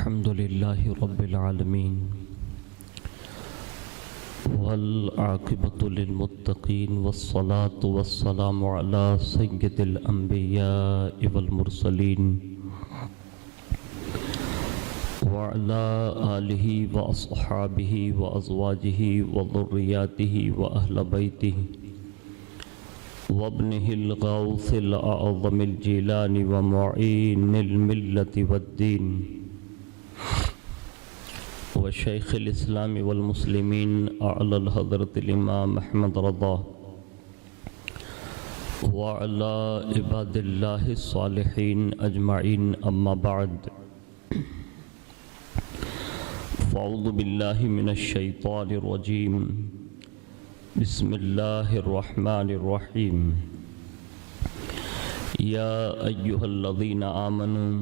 الحمد لله رب العالمين والعاقبة للمتقين والصلاة والسلام على سيد الأنبياء والمرسلين وعلى آله وأصحابه وأزواجه وذرياته وأهل بيته وابنه الغوث الأعظم الجيلاني ومعين الملة والدين وشيخ الإسلام والمسلمين أعلى الحضرة الإمام أحمد رضا وعلى عباد الله الصالحين أجمعين أما بعد فأعوذ بالله من الشيطان الرجيم بسم الله الرحمن الرحيم يا أيها الذين آمنوا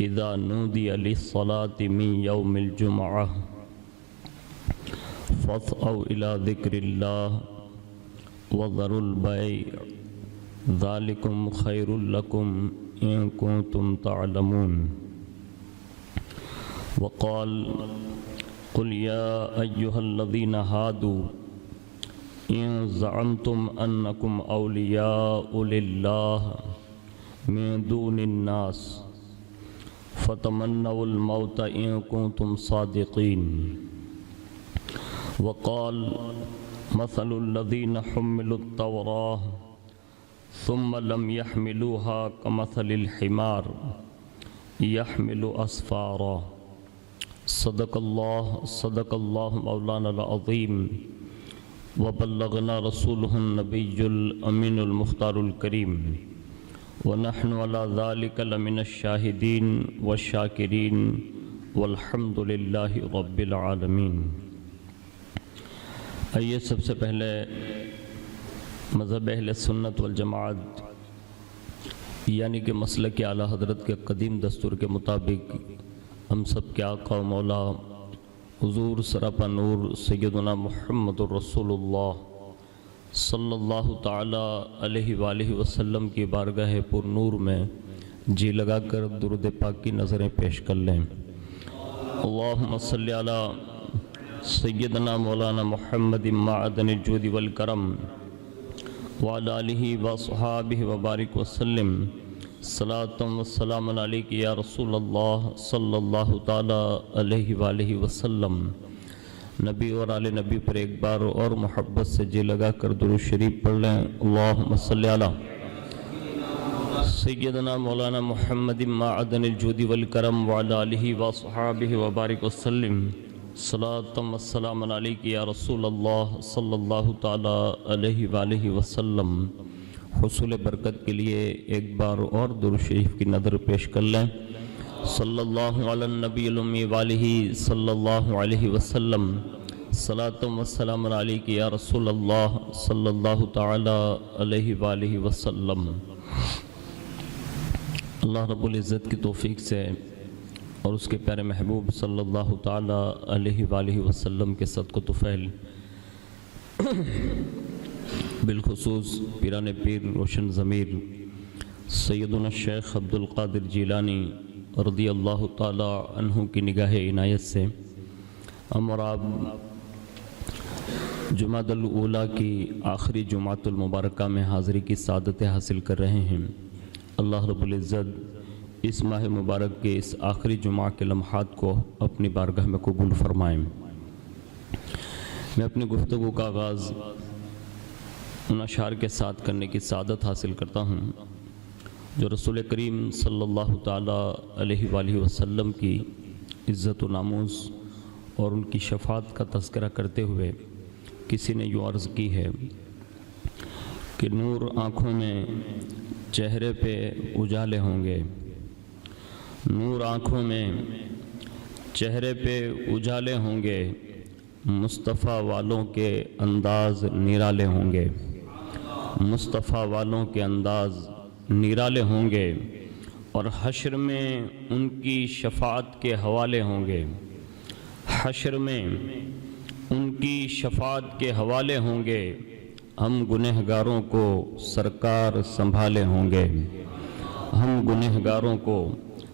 إذا نودي للصلاة من يوم الجمعة فاسعوا إلى ذكر الله وذروا البيع ذلكم خير لكم إن كنتم تعلمون وقال قل يا أيها الذين هادوا إن زعمتم أنكم أولياء لله من دون الناس فتمنوا الموت إن كنتم صادقين وقال مثل الذين حملوا التوراة ثم لم يحملوها كمثل الحمار يحمل أسفارا صدق الله مولانا العظيم وبلغنا رسوله النبي الأمين المختار الكريم ونحن على ذلك لمن الشاهدين والشاكرين والحمد لله رب العالمين۔ آئیے سب سے پہلے مذہب اہل سنت والجماعت یعنی کہ مسلک اعلیٰ حضرت کے قدیم دستور کے مطابق ہم سب کے آقا و مولا حضور سراپا نور سیدنا محمد الرسول اللہ صلی اللہ تعالی علیہ وآلہ وسلم کی بارگاہ پر نور میں جی لگا کر درود پاک کی نظریں پیش کر لیں۔ اللہم صلی علی سیدنا مولانا محمد معدن الجود والکرم وعلی آلہ وصحابہ وبارک وسلم صلاۃ و سلام علیک یا رسول اللہ صلی اللہ تعالی علیہ وآلہ وسلم۔ نبی اور آل نبی پر ایک بار اور محبت سے جی لگا کر درود شریف پڑھ لیں۔ اللہم صلی علی سیدنا مولانا محمد معدن الجود والکرم وعلی آلہ وصحابہ وبارک وسلم صلاۃ و سلام علیک یا رسول اللہ صلی اللہ تعالی علیہ وآلہ وسلم۔ حصول برکت کے لیے ایک بار اور درود شریف کی نظر پیش کر لیں۔ صلی اللہ علی النبی الامی وآلہ صلی اللہ علیہ وسلم صلاۃ و سلام علیک یا رسول اللہ صلی اللہ تعالی علیہ وآلہ وسلم۔ اللہ رب العزت کی توفیق سے اور اس کے پیارے محبوب صلی اللہ تعالی علیہ وآلہ وسلم کے صدق و طفیل بالخصوص پیران پیر روشن ضمیر سیدنا الشیخ عبدالقادر جیلانی رضی اللہ تعالی عنہ کی نگاہ عنایت سے ہم اور آپ جمعۃ الاولیٰ کی آخری جمعۃ المبارکہ میں حاضری کی سعادت حاصل کر رہے ہیں۔ اللہ رب العزت اس ماہ مبارک کے اس آخری جمعہ کے لمحات کو اپنی بارگاہ میں قبول فرمائیں۔ میں اپنی گفتگو کا آغاز ان اشعار کے ساتھ کرنے کی سعادت حاصل کرتا ہوں جو رسول کریم صلی اللہ تعالی علیہ وآلہ وسلم کی عزت و ناموس اور ان کی شفاعت کا تذکرہ کرتے ہوئے کسی نے یوں عرض کی ہے کہ نور آنکھوں میں چہرے پہ اجالے ہوں گے، نور آنکھوں میں چہرے پہ اجالے ہوں گے، مصطفیٰ والوں کے انداز نرالے ہوں گے، مصطفیٰ والوں کے انداز نرالے ہوں گے اور حشر میں ان کی شفاعت کے حوالے ہوں گے، حشر میں ان کی شفاعت کے حوالے ہوں گے، ہم گنہگاروں کو سرکار سنبھالے ہوں گے، ہم گنہگاروں کو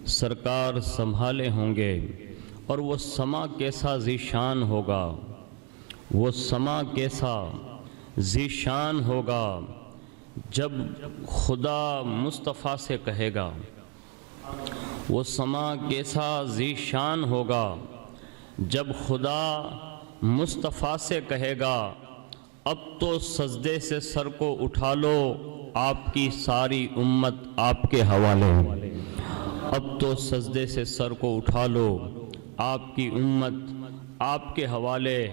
سرکار سنبھالے ہوں گے، اور وہ سما کیسا ذیشان ہوگا، وہ سما کیسا ذیشان ہوگا جب خدا مصطفیٰ سے کہے گا، وہ سما کیسا ذیشان ہوگا جب خدا مصطفیٰ سے کہے گا، اب تو سجدے سے سر کو اٹھا لو، آپ کی ساری امت آپ کے حوالے، اب تو سجدے سے سر کو اٹھا لو، آپ کی امت آپ کے حوالے،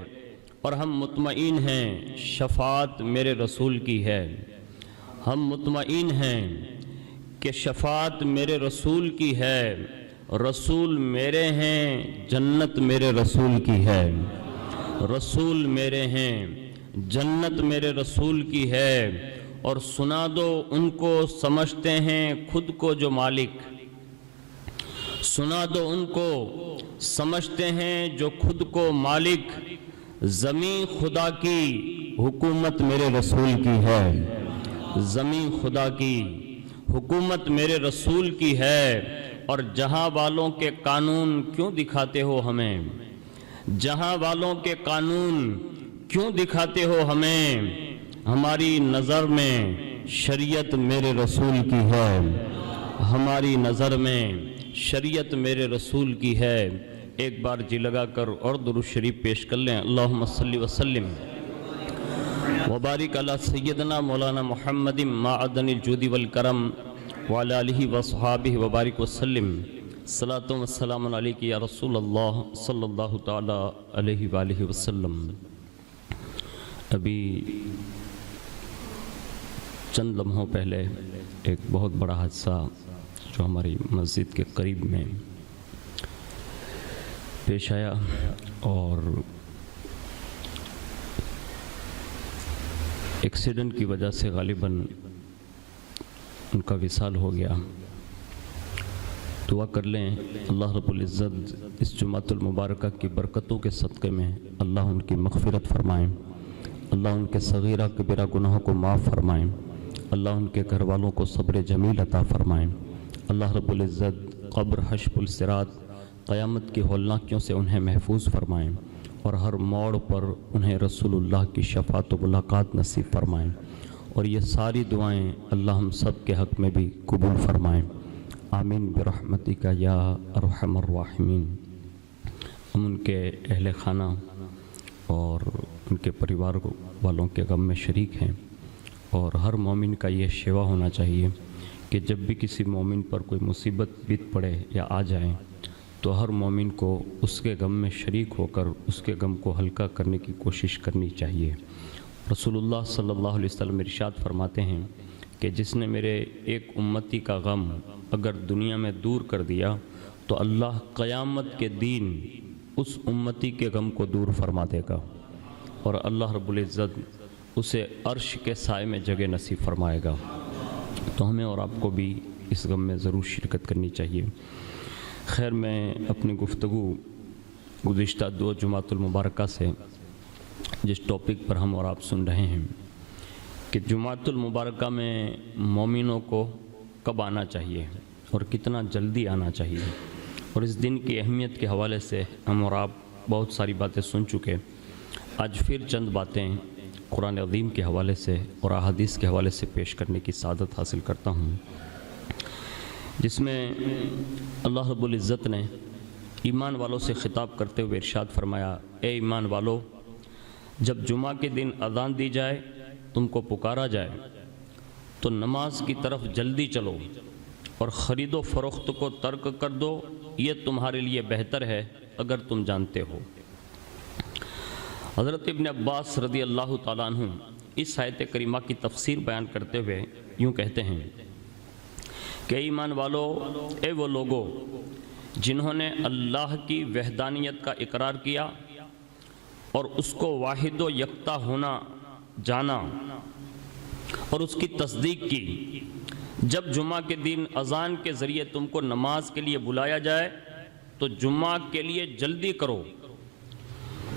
اور ہم مطمئن ہیں شفاعت میرے رسول کی ہے، ہم مطمئن ہیں کہ شفاعت میرے رسول کی ہے، رسول میرے ہیں جنت میرے رسول کی ہے، رسول میرے ہیں جنت میرے رسول کی ہے، اور سنا دو ان کو سمجھتے ہیں خود کو جو مالک، سنا دو ان کو سمجھتے ہیں جو خود کو مالک، زمین خدا کی حکومت میرے رسول کی ہے، زمین خدا کی حکومت میرے رسول کی ہے، اور جہاں والوں کے قانون کیوں دکھاتے ہو ہمیں، جہاں والوں کے قانون کیوں دکھاتے ہو ہمیں، ہماری نظر میں شریعت میرے رسول کی ہے، ہماری نظر میں شریعت میرے رسول کی ہے۔ ایک بار جی لگا کر اور درود شریف پیش کر لیں، اللہم صلی وسلم وبارک علی سیدنا مولانا محمد معدن الجود والکرم وعلی آلہ وصحابہ وبارک وسلم، صلاۃ و سلام علیک یا رسول اللہ صلی اللہ تعالی علیہ وآلہ وسلم۔ ابھی چند لمحوں پہلے ایک بہت بڑا حادثہ جو ہماری مسجد کے قریب میں پیش آیا، اور ایکسیڈنٹ کی وجہ سے غالباً ان کا وصال ہو گیا۔ دعا کر لیں اللہ رب العزت اس جمعۃ المبارکہ کی برکتوں کے صدقے میں اللہ ان کی مغفرت فرمائیں، اللہ ان کے صغیرہ کبیرہ گناہوں کو معاف فرمائیں، اللہ ان کے گھر والوں کو صبر جمیل عطا فرمائیں، اللہ رب العزت قبر، حشر، الصراط، قیامت کی ہولناکیوں سے انہیں محفوظ فرمائیں، اور ہر موڑ پر انہیں رسول اللہ کی شفاعت و ملاقات نصیب فرمائیں، اور یہ ساری دعائیں اللہ ہم سب کے حق میں بھی قبول فرمائیں، آمین برحمتک یا ارحم الراحمین۔ ہم ان کے اہل خانہ اور ان کے پریوار والوں کے غم میں شریک ہیں، اور ہر مومن کا یہ شیوا ہونا چاہیے کہ جب بھی کسی مومن پر کوئی مصیبت بیت پڑے یا آ جائے تو ہر مومن کو اس کے غم میں شریک ہو کر اس کے غم کو ہلکا کرنے کی کوشش کرنی چاہیے۔ رسول اللہ صلی اللہ علیہ وسلم ارشاد فرماتے ہیں کہ جس نے میرے ایک امتی کا غم اگر دنیا میں دور کر دیا تو اللہ قیامت کے دن اس امتی کے غم کو دور فرما دے گا، اور اللہ رب العزت اسے عرش کے سائے میں جگہ نصیب فرمائے گا۔ تو ہمیں اور آپ کو بھی اس غم میں ضرور شرکت کرنی چاہیے۔ خیر، میں اپنی گفتگو گزشتہ 2 جمعۃ المبارکہ سے جس ٹاپک پر ہم اور آپ سن رہے ہیں کہ جمعۃ المبارکہ میں مومنوں کو کب آنا چاہیے اور کتنا جلدی آنا چاہیے، اور اس دن کی اہمیت کے حوالے سے ہم اور آپ بہت ساری باتیں سن چکے۔ آج پھر چند باتیں قرآن عظیم کے حوالے سے اور احادیث کے حوالے سے پیش کرنے کی سعادت حاصل کرتا ہوں، جس میں اللہ رب العزت نے ایمان والوں سے خطاب کرتے ہوئے ارشاد فرمایا، اے ایمان والو، جب جمعہ کے دن اذان دی جائے، تم کو پکارا جائے تو نماز کی طرف جلدی چلو اور خرید و فروخت کو ترک کر دو، یہ تمہارے لیے بہتر ہے اگر تم جانتے ہو۔ حضرت ابن عباس رضی اللہ تعالیٰ عنہ اس آیت کریمہ کی تفسیر بیان کرتے ہوئے یوں کہتے ہیں کہ ایمان والو، اے وہ لوگو جنہوں نے اللہ کی وحدانیت کا اقرار کیا اور اس کو واحد و یکتا ہونا جانا اور اس کی تصدیق کی، جب جمعہ کے دن اذان کے ذریعے تم کو نماز کے لیے بلایا جائے تو جمعہ کے لیے جلدی کرو،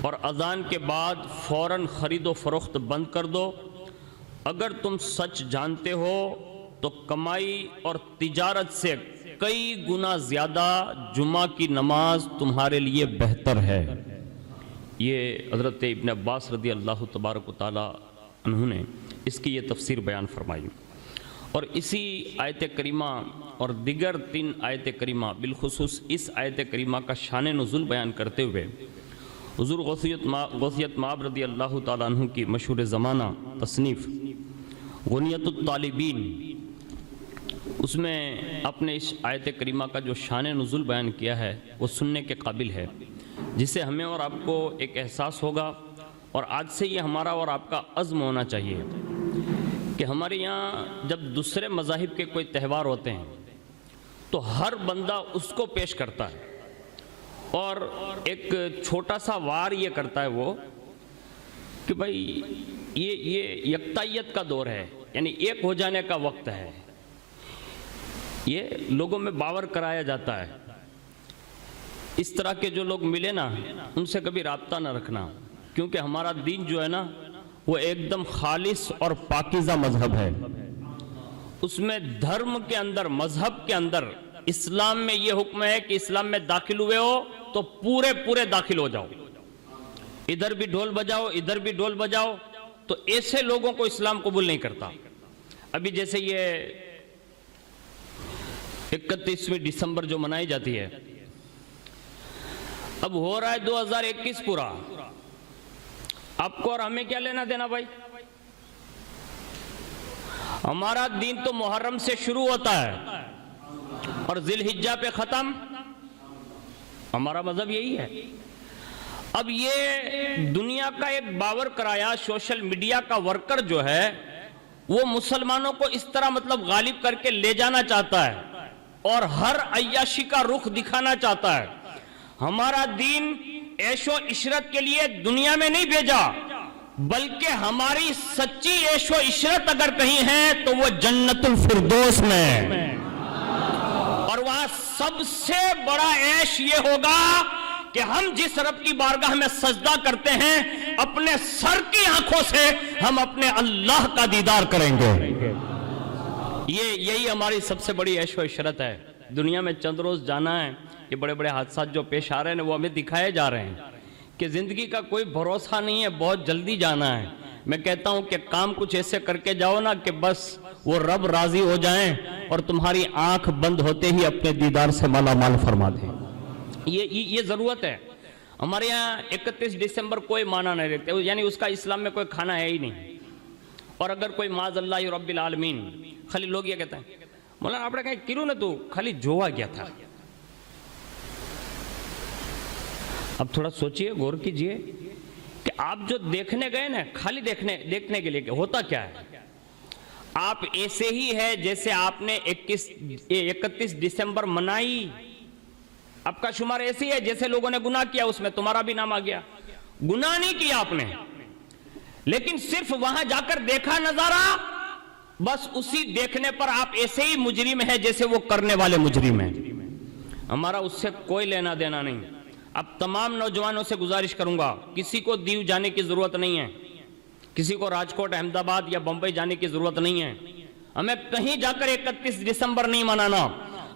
اور اذان کے بعد فوراً خرید و فروخت بند کر دو۔ اگر تم سچ جانتے ہو تو کمائی اور تجارت سے کئی گنا زیادہ جمعہ کی نماز تمہارے لیے بہتر ہے۔ یہ حضرت ابن عباس رضی اللہ تبارک و تعالی عنہ نے اس کی یہ تفسیر بیان فرمائی، اور اسی آیت کریمہ اور دیگر 3 آیت کریمہ بالخصوص اس آیت کریمہ کا شان نزول بیان کرتے ہوئے حضور غوثیت مآب رضی اللہ تعالیٰ عنہ کی مشہور زمانہ تصنیف غنیت الطالبین، اس میں اپنے اس آیت کریمہ کا جو شان نزول بیان کیا ہے وہ سننے کے قابل ہے، جس سے ہمیں اور آپ کو ایک احساس ہوگا، اور آج سے یہ ہمارا اور آپ کا عزم ہونا چاہیے کہ ہمارے یہاں جب دوسرے مذاہب کے کوئی تہوار ہوتے ہیں تو ہر بندہ اس کو پیش کرتا ہے، اور ایک چھوٹا سا وار یہ کرتا ہے وہ کہ بھائی یہ یکتائیت کا دور ہے، یعنی ایک ہو جانے کا وقت ہے، یہ لوگوں میں باور کرایا جاتا ہے۔ اس طرح کے جو لوگ ملے نا ان سے کبھی رابطہ نہ رکھنا، کیونکہ ہمارا دین جو ہے نا وہ ایک دم خالص اور پاکیزہ مذہب ہے۔ اس میں دھرم کے اندر، مذہب کے اندر، اسلام میں یہ حکم ہے کہ اسلام میں داخل ہوئے ہو تو پورے داخل ہو جاؤ، ادھر بھی ڈھول بجاؤ ادھر بھی ڈھول بجاؤ، تو ایسے لوگوں کو اسلام قبول نہیں کرتا۔ ابھی جیسے یہ 31 دسمبر جو منائی جاتی ہے، اب ہو رہا ہے 2021 پورا، آپ کو اور ہمیں کیا لینا دینا بھائی؟ ہمارا دین تو محرم سے شروع ہوتا ہے اور ذی الحجہ پہ ختم، ہمارا مذہب یہی ہے۔ اب یہ دنیا کا ایک باور کرایا سوشل میڈیا کا ورکر جو ہے وہ مسلمانوں کو اس طرح مطلب غالب کر کے لے جانا چاہتا ہے اور ہر عیاشی کا رخ دکھانا چاہتا ہے۔ ہمارا دین عیش و عشرت کے لیے دنیا میں نہیں بھیجا، بلکہ ہماری سچی عیش و عشرت اگر کہیں ہے تو وہ جنت الفردوس میں، اور وہاں سب سے بڑا عیش یہ ہوگا کہ ہم جس رب کی بارگاہ میں سجدہ کرتے ہیں اپنے سر کی آنکھوں سے ہم اپنے اللہ کا دیدار کریں گے۔ یہی ہماری سب سے بڑی عیش و عشرت ہے۔ دنیا میں چند روز جانا ہے، یہ بڑے بڑے حادثات جو پیش آ رہے ہیں وہ ہمیں دکھائے جا رہے ہیں کہ زندگی کا کوئی بھروسہ نہیں ہے، بہت جلدی جانا ہے۔ میں کہتا ہوں کہ کام کچھ ایسے کر کے جاؤ نا کہ بس وہ رب راضی ہو جائیں اور تمہاری آنکھ بند ہوتے ہی اپنے دیدار سے مالا مال فرما دیں۔ یہ ضرورت ہے۔ ہمارے یہاں 31 دسمبر کوئی معنی نہیں رکھتے، یعنی اس کا اسلام میں کوئی کھانا ہے ہی نہیں، اور اگر کوئی معاذ اللہ رب العالمین، خالی لوگ یہ کہتے ہیں مولانا آپ نے کہیں کروں نا تو خالی جوا گیا تھا۔ اب تھوڑا سوچئے، غور کیجئے کہ آپ جو دیکھنے گئے نا خالی دیکھنے کے لیے ہوتا کیا ہے؟ آپ ایسے ہی ہے جیسے آپ نے 31 دسمبر منائی، آپ کا شمار ایسی ہے جیسے لوگوں نے گناہ کیا اس میں تمہارا بھی نام آ گیا۔ گناہ نہیں کیا آپ نے، لیکن صرف وہاں جا کر دیکھا نظارہ، بس اسی دیکھنے پر آپ ایسے ہی مجرم ہیں جیسے وہ کرنے والے مجرم ہیں۔ ہمارا اس سے کوئی لینا دینا نہیں۔ اب تمام نوجوانوں سے گزارش کروں گا، کسی کو دیو جانے کی ضرورت نہیں ہے، کسی کو راجکوٹ، احمد آباد یا بمبئی جانے کی ضرورت نہیں ہے، ہمیں کہیں جا کر 31 دسمبر نہیں منانا۔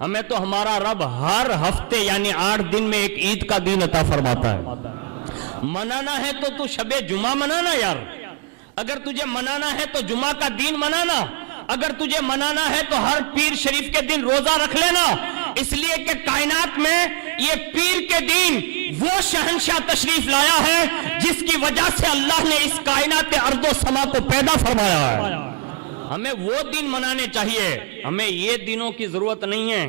ہمیں تو ہمارا رب ہر ہفتے یعنی 8 دن میں ایک عید کا دن عطا فرماتا ہے۔ منانا ہے تو شب جمعہ منانا یار، اگر تجھے منانا ہے تو جمعہ کا دن منانا، اگر تجھے منانا ہے تو ہر پیر شریف کے دن روزہ رکھ لینا، اس لیے کہ کائنات میں یہ پیر کے دن وہ شہنشاہ تشریف لایا ہے جس کی وجہ سے اللہ نے اس کائنات ارض و سما کو پیدا فرمایا ہے۔ ہمیں وہ دن منانے چاہیے، ہمیں یہ دنوں کی ضرورت نہیں ہے۔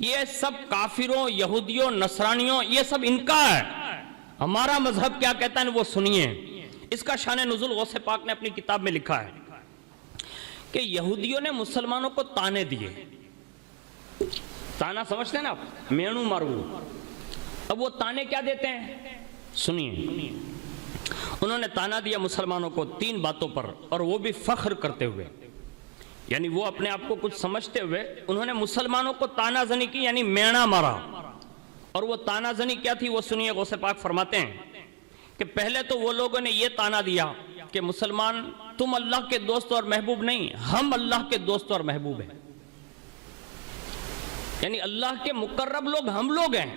یہ سب کافروں، یہودیوں، نصرانیوں، یہ سب ان کا ہے۔ ہمارا مذہب کیا کہتا ہے وہ سنیے۔ اس کا شان نزول غوث پاک نے اپنی کتاب میں لکھا ہے کہ یہودیوں نے مسلمانوں کو تانے دیے۔ تانا سمجھتے ہیں نا آپ، مینو مارو۔ اب وہ تانے کیا دیتے ہیں سنیے۔ انہوں نے تانا دیا مسلمانوں کو 3 باتوں پر، اور وہ بھی فخر کرتے ہوئے، یعنی وہ اپنے آپ کو کچھ سمجھتے ہوئے انہوں نے مسلمانوں کو تانا زنی کی، یعنی مینا مارا۔ اور وہ تانا زنی کیا تھی وہ سنیے۔ غوث پاک فرماتے ہیں کہ پہلے تو وہ لوگوں نے یہ تانا دیا کہ مسلمان تم اللہ کے دوست اور محبوب نہیں، ہم اللہ کے دوست اور محبوب ہیں۔ یعنی اللہ کے مقرب لوگ ہم لوگ ہیں،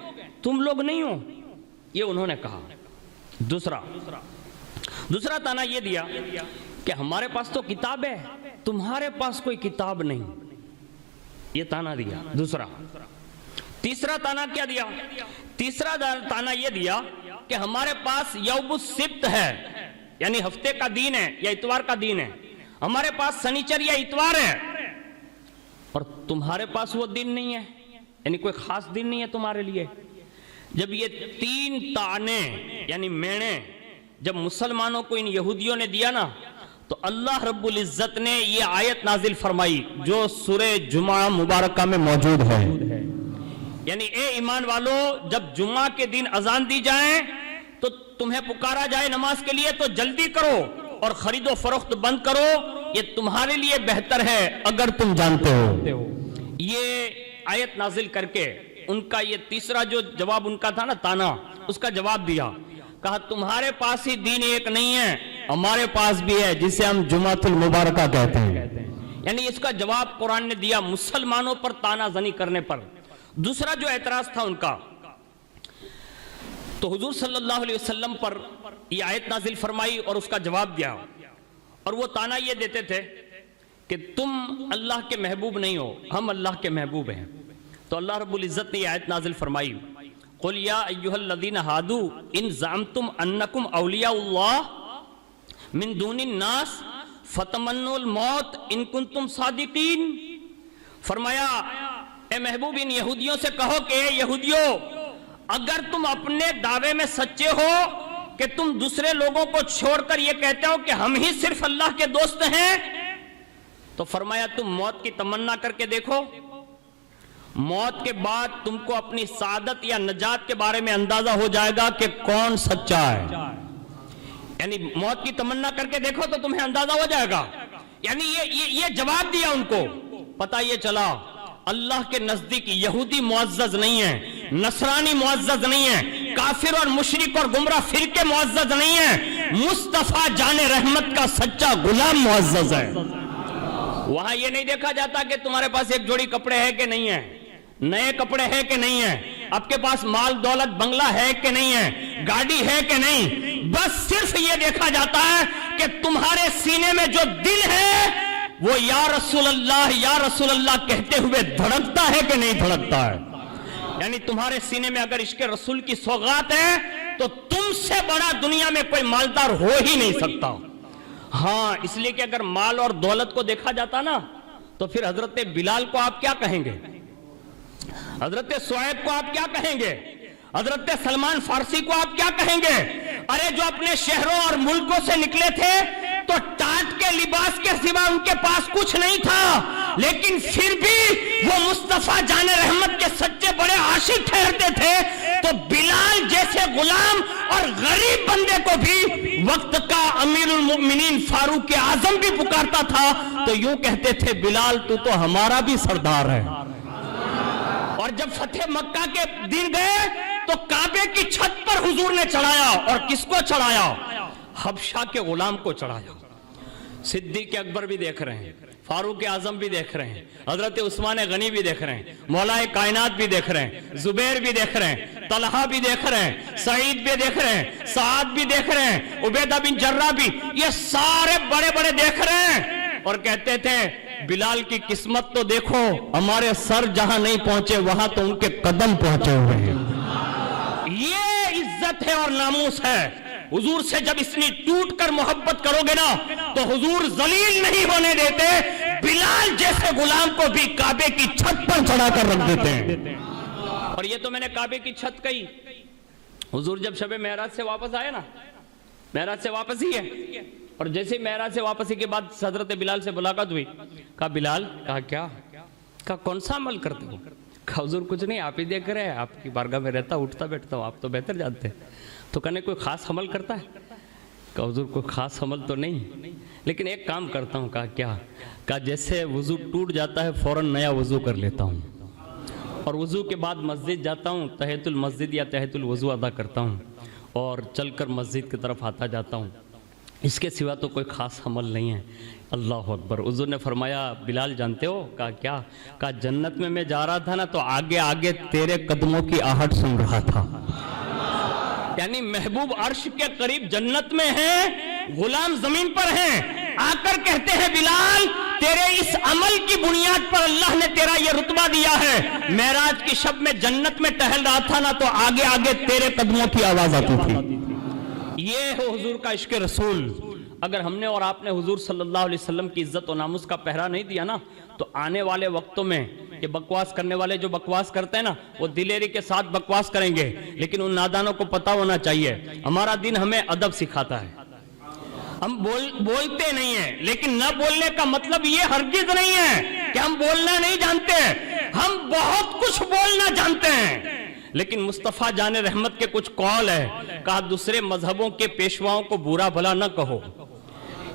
تم لوگ نہیں ہو، یہ انہوں نے کہا۔ دوسرا تانا یہ دیا کہ ہمارے پاس تو کتاب ہے، تمہارے پاس کوئی کتاب نہیں، یہ تانا دیا دوسرا۔ تیسرا تانا کیا دیا؟ تیسرا تانا یہ دیا کہ ہمارے پاس یوم السبت ہے، یعنی ہفتے کا دن ہے یا اتوار کا دن ہے، ہمارے پاس سنیچر یا اتوار ہے، اور تمہارے پاس وہ دن نہیں ہے، یعنی کوئی خاص دن نہیں ہے تمہارے لیے۔ جب یہ تین تانے یعنی مینے جب مسلمانوں کو ان یہودیوں نے دیا نا، تو اللہ رب العزت نے یہ آیت نازل فرمائی جو سورہ جمعہ مبارکہ میں موجود ہے، یعنی اے ایمان والو، جب جمعہ کے دن اذان دی جائیں تو تمہیں پکارا جائے نماز کے لیے تو جلدی کرو اور خرید و فروخت بند کرو، یہ تمہارے لیے بہتر ہے اگر تم جانتے ہو۔ یہ آیت نازل کر کے ان کا یہ تیسرا جو جواب ان کا تھا نا تانا، اس کا جواب دیا، کہا تمہارے پاس ہی دین ایک نہیں ہے، ہمارے پاس بھی ہے جسے ہم جمعۃ المبارکہ کہتے ہیں۔ یعنی اس کا جواب قرآن نے دیا مسلمانوں پر تانا زنی کرنے پر۔ دوسرا جو اعتراض تھا ان کا، تو حضور صلی اللہ علیہ وسلم پر یہ آیت نازل فرمائی اور اس کا جواب دیا، اور وہ تانا یہ دیتے تھے کہ تم اللہ کے محبوب نہیں ہو، ہم اللہ کے محبوب ہیں۔ تو اللہ رب العزت نے یہ آیت نازل فرمائی، قُلْ يَا أَيُّهَا الَّذِينَ هَادُوا إِن زَعَمْتُمْ أَنَّكُمْ أَوْلِيَاءُ اللَّهِ مِن دُونِ النَّاسِ فَتَمَنُّوا الْمَوْتَ إِن كُنتُمْ صَادِقِينَ۔ فرمایا اے محبوب ان یہودیوں سے کہو کہ اے یہودیوں، اگر تم اپنے دعوے میں سچے ہو کہ تم دوسرے لوگوں کو چھوڑ کر یہ کہتے ہو کہ ہم ہی صرف اللہ کے دوست ہیں، تو فرمایا تم موت کی تمنا کر کے دیکھو، موت کے بعد تم کو اپنی سعادت یا نجات کے بارے میں اندازہ ہو جائے گا کہ کون سچا ہے۔ یعنی موت کی تمنا کر کے دیکھو تو تمہیں اندازہ ہو جائے گا۔ یعنی یہ جواب دیا ان کو، پتہ یہ چلا اللہ کے نزدیک یہودی معزز نہیں ہے، نصرانی معزز نہیں ہے، کافر اور مشرک اور گمراہ فرقے معزز نہیں ہیں، مصطفیٰ جان رحمت کا سچا غلام معزز ہے۔ وہاں یہ نہیں دیکھا جاتا کہ تمہارے پاس ایک جوڑی کپڑے ہے کہ نہیں ہے، نئے کپڑے ہے کہ نہیں ہے، آپ کے پاس مال دولت بنگلہ ہے کہ نہیں ہے، گاڑی ہے کہ نہیں، بس صرف یہ دیکھا جاتا ہے کہ تمہارے سینے میں جو دل ہے وہ یا رسول اللہ کہتے ہوئے دھڑکتا ہے کہ نہیں دھڑکتا ہے۔ یعنی تمہارے سینے میں اگر عشق رسول کی سوغات ہے تو تم سے بڑا دنیا میں کوئی مالدار ہو ہی نہیں سکتا۔ ہاں اس لیے کہ اگر مال اور دولت کو دیکھا جاتا نا تو پھر حضرت بلال کو آپ کیا کہیں گے، حضرت سعید کو آپ کیا کہیں گے، حضرت سلمان فارسی کو آپ کیا کہیں گے؟ ارے جو اپنے شہروں اور ملکوں سے نکلے تھے تو ٹاٹ کے لباس کے سوا ان کے پاس کچھ نہیں تھا، لیکن پھر بھی وہ مصطفیٰ جان رحمت کے سچے بڑے عاشق ٹھہرتے تھے۔ تو بلال جیسے غلام اور غریب بندے کو بھی وقت کا امیر المؤمنین فاروق اعظم بھی پکارتا تھا تو یوں کہتے تھے بلال تو ہمارا بھی سردار ہے۔ اور جب فتح مکہ کے دن گئے تو کعبے کی چھت پر حضور نے چڑھایا، اور کس کو چڑھایا؟ حبشہ کے غلام کو چڑھایا۔ صدیق اکبر بھی دیکھ رہے ہیں، فاروق اعظم بھی دیکھ رہے ہیں، حضرت عثمان غنی بھی دیکھ رہے ہیں، مولا کائنات بھی دیکھ رہے ہیں، زبیر بھی دیکھ رہے ہیں، طلحہ بھی دیکھ رہے ہیں، سعید بھی دیکھ رہے ہیں، سعد بھی دیکھ رہے ہیں، عبیدہ بن جرہ بھی، یہ سارے بڑے بڑے دیکھ رہے ہیں، اور کہتے تھے بلال کی قسمت تو دیکھو، ہمارے سر جہاں نہیں پہنچے وہاں تو ان کے قدم پہنچے ہوئے ہیں۔ یہ عزت ہے اور ناموس ہے۔ حضور سے جب اتنی ٹوٹ کر محبت کرو گے نا تو حضور ذلیل نہیں ہونے دیتے، بلال جیسے غلام کو بھی کعبے کی چھت پر چڑھا کر رکھ دیتے ہیں۔ اور یہ تو میں نے کعبے کی چھت کہی، حضور جب شب معراج سے واپس آئے نا، معراج سے واپس ہی ہے، اور جیسے معراج سے واپسی کے بعد حضرت بلال سے ملاقات ہوئی، کہا بلال، کہا کیا؟ کہا کون سا عمل کرتے ہو؟ کہا حضور کچھ نہیں، آپ ہی دیکھ رہے ہیں، آپ کی بارگاہ میں رہتا اٹھتا بیٹھتا ہوں، آپ تو بہتر جانتے ہیں۔ تو کہنے کوئی خاص عمل کرتا ہے؟ کہا حضور کوئی خاص عمل تو نہیں، لیکن ایک کام کرتا ہوں۔ کہا کیا؟ کہا جیسے وضو ٹوٹ جاتا ہے فوراً نیا وضو کر لیتا ہوں، اور وضو کے بعد مسجد جاتا ہوں، تحیۃ المسجد یا تحیۃ الوضو ادا کرتا ہوں، اور چل کر مسجد کی طرف آتا جاتا ہوں، اس کے سوا تو کوئی خاص عمل نہیں ہے۔ اللہ اکبر. حضور نے فرمایا بلال جانتے ہو؟ کہا کیا؟ کہا جنت میں جا رہا تھا نا تو آگے آگے تیرے قدموں کی آہٹ سن رہا تھا. یعنی محبوب عرش کے قریب جنت میں ہیں، غلام زمین پر ہیں، آ کر کہتے ہیں بلال تیرے اس عمل کی بنیاد پر اللہ نے تیرا یہ رتبہ دیا ہے. معراج کی شب میں جنت میں ٹہل رہا تھا نا تو آگے آگے تیرے قدموں کی آواز آتی تھی. یہ ہے حضور کا عشق رسول. اگر ہم نے اور آپ نے حضور صلی اللہ علیہ وسلم کی عزت و ناموس کا پہرا نہیں دیا نا تو آنے والے وقتوں میں یہ بکواس کرنے والے جو بکواس کرتے ہیں نا وہ دلیری کے ساتھ بکواس کریں گے، لیکن ان نادانوں کو پتا ہونا چاہیے ہمارا دین ہمیں ادب سکھاتا ہے. ہم بولتے نہیں ہیں، لیکن نہ بولنے کا مطلب یہ ہرگز نہیں ہے کہ ہم بولنا نہیں جانتے. ہم بہت کچھ بولنا جانتے ہیں، لیکن مصطفیٰ جان رحمت کے کچھ قول ہے. کہا دوسرے مذہبوں کے پیشواؤں کو برا بھلا نہ کہو،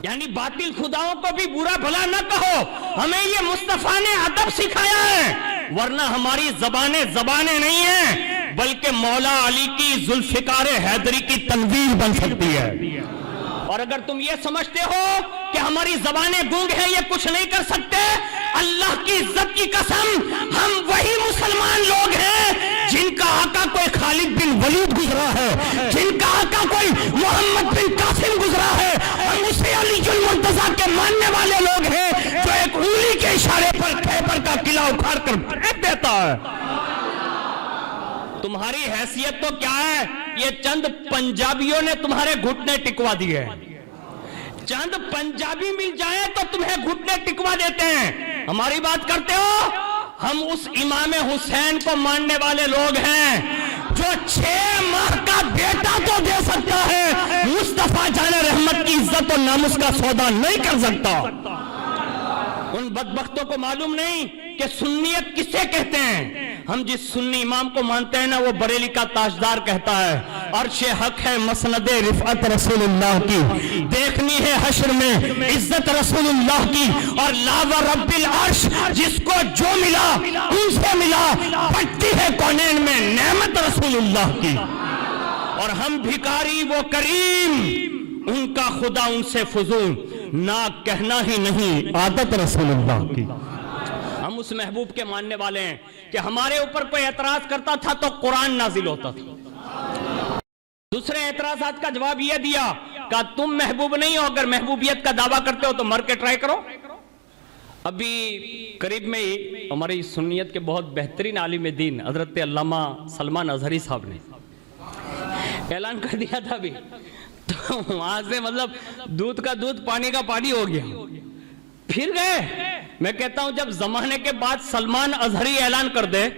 یعنی باطل خداؤں کو بھی برا بھلا نہ کہو. ہمیں یہ مصطفیٰ نے ادب سکھایا ہے، ورنہ ہماری زبانیں نہیں ہیں بلکہ مولا علی کی ذوالفقار حیدری کی تنویر بن سکتی ہے. اور اگر تم یہ سمجھتے ہو کہ ہماری زبانیں گونگ ہیں، یہ کچھ نہیں کر سکتے، اللہ کی عزت کی قسم ہم وہی مسلمان لوگ ہیں جن کا آقا کوئی خالد بن ولید گزرا ہے، جن کا آقا کوئی محمد بن قاسم گزرا ہے. ہم اسے علی المرتضیٰ کے ماننے والے لوگ ہیں جو ایک انگلی کے اشارے پر خیبر کا قلعہ اکھاڑ کر پھینک دیتا ہے. تمہاری حیثیت تو کیا ہے؟ یہ چند پنجابیوں نے تمہارے گھٹنے ٹکوا دیے. چند پنجابی مل جائیں تو تمہیں گھٹنے ٹکوا دیتے ہیں. ہماری بات کرتے ہو؟ ہم اس امام حسین کو ماننے والے لوگ ہیں جو 6 ماہ کا بیٹا تو دے سکتا ہے، مصطفیٰ جان رحمت کی عزت و ناموس کا سودا نہیں کر سکتا. ان بدبختوں کو معلوم نہیں کہ سنیت کسے کہتے ہیں. ہم جس سنی امام کو مانتے ہیں نا وہ بریلی کا تاجدار کہتا ہے عرش حق ہے مسند رفعت رسول اللہ کی، دیکھنی ہے حشر میں عزت رسول اللہ کی، اور لا و رب العرش جس کو جو ملا ان سے ملا، بٹتی ہے کونین میں نعمت رسول اللہ کی. اور ہم بھکاری وہ کریم، ان کا خدا ان سے فضول، نہ کہنا ہی نہیں عادت رسول اللہ کی. ہم اس محبوب کے ماننے والے ہیں کہ ہمارے اوپر کوئی اعتراض کرتا تھا تو قرآن نازل ہوتا تھا. دوسرے اعتراضات کا جواب یہ دیا کہ تم محبوب نہیں ہو، اگر محبوبیت کا دعویٰ کرتے ہو تو مر کے ٹرائی کرو. ابھی قریب میں ہی ہماری سنیت کے بہت بہترین عالم دین حضرت علامہ سلمان اظہری صاحب نے اعلان کر دیا تھا بھی، تو وہاں سے مطلب دودھ کا دودھ پانی کا پانی ہو گیا. پھر گئے. میں کہتا ہوں جب زمانے کے بعد سلمان اظہری اعلان کر دے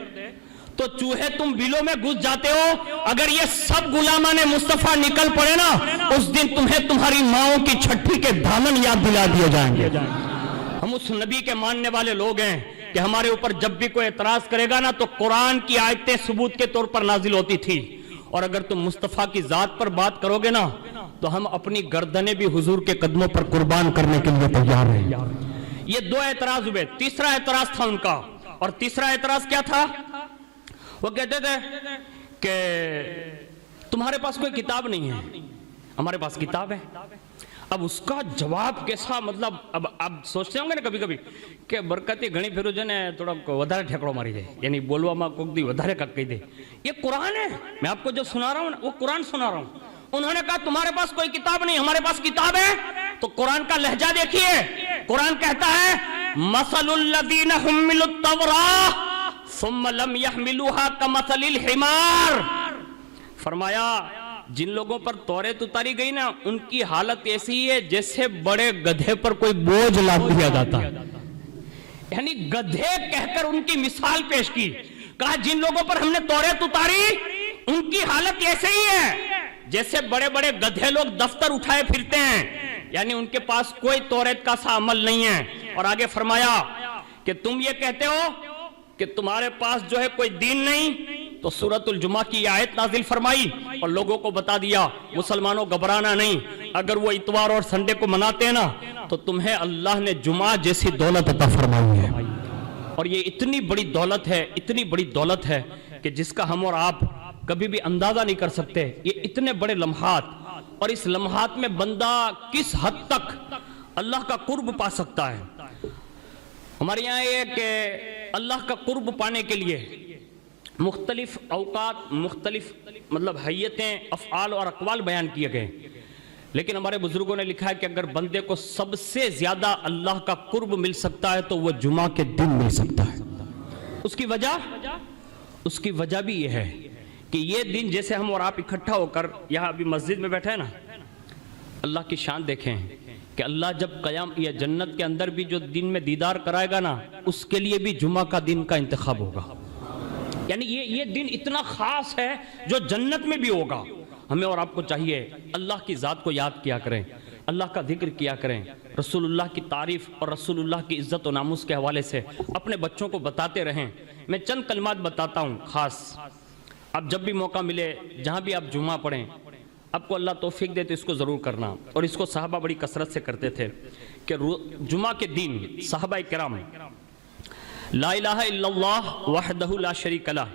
تو چوہے تم بلوں میں گھس جاتے ہو. اگر یہ سب غلامان مصطفیٰ نکل پڑے نا اس دن تمہیں تمہاری ماؤں کی چھٹی کے دامن یاد دلا دیے جائیں گے. ہم اس نبی کے ماننے والے لوگ ہیں کہ ہمارے اوپر جب بھی کوئی اعتراض کرے گا نا تو قرآن کی آیتیں ثبوت کے طور پر نازل ہوتی تھی. اور اگر تم مصطفیٰ کی ذات پر بات کرو گے نا تو ہم اپنی گردنیں بھی حضور کے قدموں پر قربان کرنے کے لیے تیار ہیں. یہ 2 اعتراض ہوئے. تیسرا اعتراض تھا ان کا، اور تیسرا اعتراض کیا تھا؟ وہ کہتے تھے کہ تمہارے پاس کوئی کتاب نہیں ہے، ہمارے پاس کتاب ہے. اب اس کا جواب کیسا، مطلب اب سوچتے ہوں گے نا کبھی کبھی کہ برکتی گھنی پھر جنے تھوڑا ودھارے ٹھیکڑو ماری دے، یعنی بولوا ماں کوک دی ودھارے کا کہی دے. یہ قرآن ہے، میں آپ کو جو سنا رہا ہوں وہ قرآن سنا رہا ہوں. انہوں نے کہا تمہارے پاس کوئی کتاب نہیں، ہمارے پاس کتاب ہے. تو قرآن کا لہجہ دیکھیے. قرآن کہتا ہے مثل الذین حملوا التوراۃ ثم لم يحملوها كمثل الحمار. فرمایا جن لوگوں پر توریت اتاری گئی نا ان کی حالت ایسی ہے جیسے بڑے گدھے پر کوئی بوجھ لاد دیا جاتا ہے. یعنی گدھے کہہ کر ان کی مثال پیش کی. کہا جن لوگوں پر ہم نے توریت اتاری ان کی حالت ایسے ہی ہے جیسے بڑے بڑے گدھے لوگ دفتر اٹھائے پھرتے ہیں، یعنی ان کے پاس کوئی توریت کا سا عمل نہیں ہے. اور آگے فرمایا کہ تم یہ کہتے ہو کہ تمہارے پاس جو ہے کوئی دین نہیں، تو سورۃ الجمعہ کی آیت نازل فرمائی اور لوگوں کو بتا دیا مسلمانوں گھبرانا نہیں، اگر وہ اتوار اور سنڈے کو مناتے ہیں نا تو تمہیں اللہ نے جمعہ جیسی دولت عطا فرمائی ہے. اور یہ اتنی بڑی دولت ہے، اتنی بڑی دولت ہے کہ جس کا ہم اور آپ کبھی بھی اندازہ نہیں کر سکتے. یہ اتنے بڑے لمحات، اور اس لمحات میں بندہ کس حد تک اللہ کا قرب پا سکتا ہے۔ ہمارے یہاں یہ کہ اللہ کا قرب پانے کے لیے مختلف اوقات، مختلف حیتیں، افعال اور اقوال بیان کیے گئے، لیکن ہمارے بزرگوں نے لکھا ہے کہ اگر بندے کو سب سے زیادہ اللہ کا قرب مل سکتا ہے تو وہ جمعہ کے دن مل سکتا ہے۔ اس کی وجہ بھی یہ ہے کہ یہ دن جیسے ہم اور آپ اکٹھا ہو کر یہاں ابھی مسجد میں بیٹھے ہیں نا، اللہ کی شان دیکھیں کہ اللہ جب قیام یا جنت کے اندر بھی جو دن میں دیدار کرائے گا نا، اس کے لیے بھی جمعہ کا دن کا انتخاب ہوگا۔ یعنی یہ دن اتنا خاص ہے جو جنت میں بھی ہوگا۔ ہمیں اور آپ کو چاہیے اللہ کی ذات کو یاد کیا کریں، اللہ کا ذکر کیا کریں، رسول اللہ کی تعریف اور رسول اللہ کی عزت و ناموس کے حوالے سے اپنے بچوں کو بتاتے رہیں۔ میں چند کلمات بتاتا ہوں خاص، اب جب بھی موقع ملے، جہاں بھی آپ جمعہ پڑھیں، آپ کو اللہ توفیق دے تو اس کو ضرور کرنا، اور اس کو صحابہ بڑی کثرت سے کرتے تھے کہ جمعہ کے دن صحابہ کرام لا الہ الا اللہ وحدہ لا شریک لہ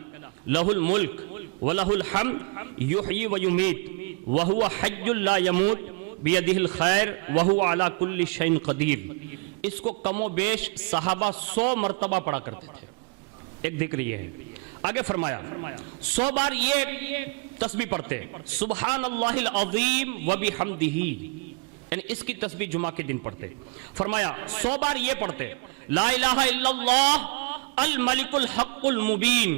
لہ الملک ولہ الحمد یحیی ویمیت وہو حی لا یموت بیدہ الخیر وہو علی کل شیء قدیر، اس کو کم و بیش صحابہ 100 مرتبہ پڑھا کرتے تھے۔ ایک ذکر یہ ہے۔ آگے فرمایا 100 بار یہ تسبیح پڑھتے، سبحان اللہ العظیم وبحمدہ، یعنی اس کی تسبیح جمعہ کے دن پڑھتے۔ فرمایا 100 بار یہ پڑھتے، لا الہ الا اللہ الملک الحق المبین،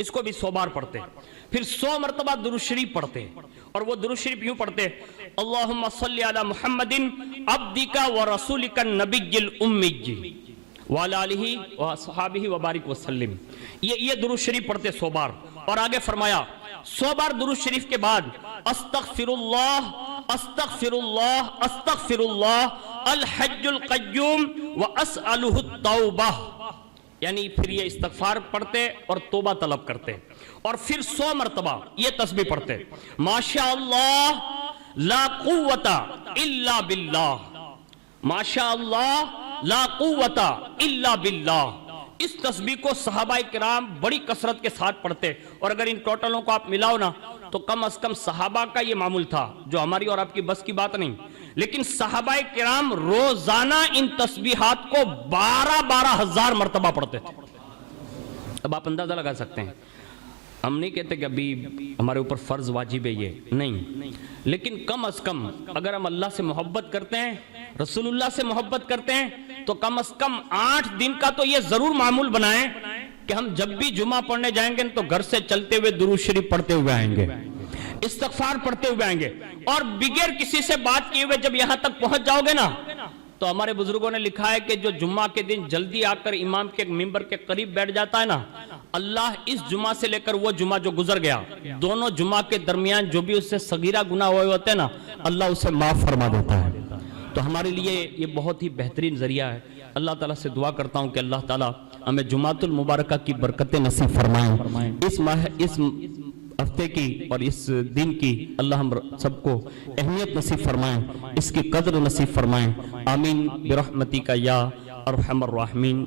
اس کو بھی 100 بار پڑھتے۔ پھر 100 مرتبہ درود شریف پڑھتے، اور وہ درود شریف یوں پڑھتے، اللہم صلی علی محمد عبدک ورسولک النبی الامی وعلی آلہ وصحابہ وبارک وسلم، یہ درود شریف پڑھتے 100 بار۔ اور آگے فرمایا 100 بار درود شریف کے بعد استغفر اللہ استغفر اللہ استغفر اللہ الحج القیوم واسألہ التوبہ، یعنی پھر یہ استغفار پڑھتے اور توبہ طلب کرتے، اور پھر 100 مرتبہ یہ تسبیح پڑھتے، ماشاء اللہ لا قوت الا باللہ، ماشاء اللہ لا قوت الا باللہ۔ اس تسبیح کو صحابہ کرام بڑی کثرت کے ساتھ پڑھتے، اور اگر ان ٹوٹلوں کو آپ ملاؤ نا تو کم از کم صحابہ کا یہ معمول تھا، جو ہماری اور آپ کی بس کی بات نہیں، لیکن صحابہ کرام روزانہ ان تسبیحات کو 12 ہزار مرتبہ پڑھتے تھے۔ اب آپ اندازہ لگا سکتے ہیں، ہم نہیں کہتے کہ ابھی ہمارے اوپر فرض واجب ہے، یہ نہیں، لیکن کم از کم اگر ہم اللہ سے محبت کرتے ہیں، رسول اللہ سے محبت کرتے ہیں، تو کم از کم 8 دن کا تو یہ ضرور معمول بنائیں کہ ہم جب بھی جمعہ پڑھنے جائیں گے تو گھر سے چلتے ہوئے درود شریف پڑھتے ہوئے آئیں گے، استغفار پڑھتے ہوئے آئیں گے، اور بغیر کسی سے بات کیے ہوئے جب یہاں تک پہنچ جاؤ گے نا، تو ہمارے بزرگوں نے لکھا ہے کہ جو جمعہ کے دن جلدی آ کر امام کے ممبر کے قریب بیٹھ جاتا ہے نا، اللہ اس جمعہ سے لے کر وہ جمعہ جو گزر گیا، دونوں جمعہ کے درمیان جو بھی اس سے صغیرہ گناہ ہوئے ہوتے ہیں نا، اللہ اسے معاف فرما دیتا ہے۔ تو ہمارے لیے یہ بہت ہی بہترین ذریعہ ہے۔ اللہ تعالیٰ سے دعا کرتا ہوں کہ اللہ تعالیٰ ہمیں جمعۃ المبارکہ کی برکتیں نصیب فرمائیں، اس ہفتے کی اور اس دن کی اللہ ہم سب کو اہمیت نصیب فرمائیں، اس کی قدر نصیب فرمائیں، آمین برحمتک یا ارحم الراحمین۔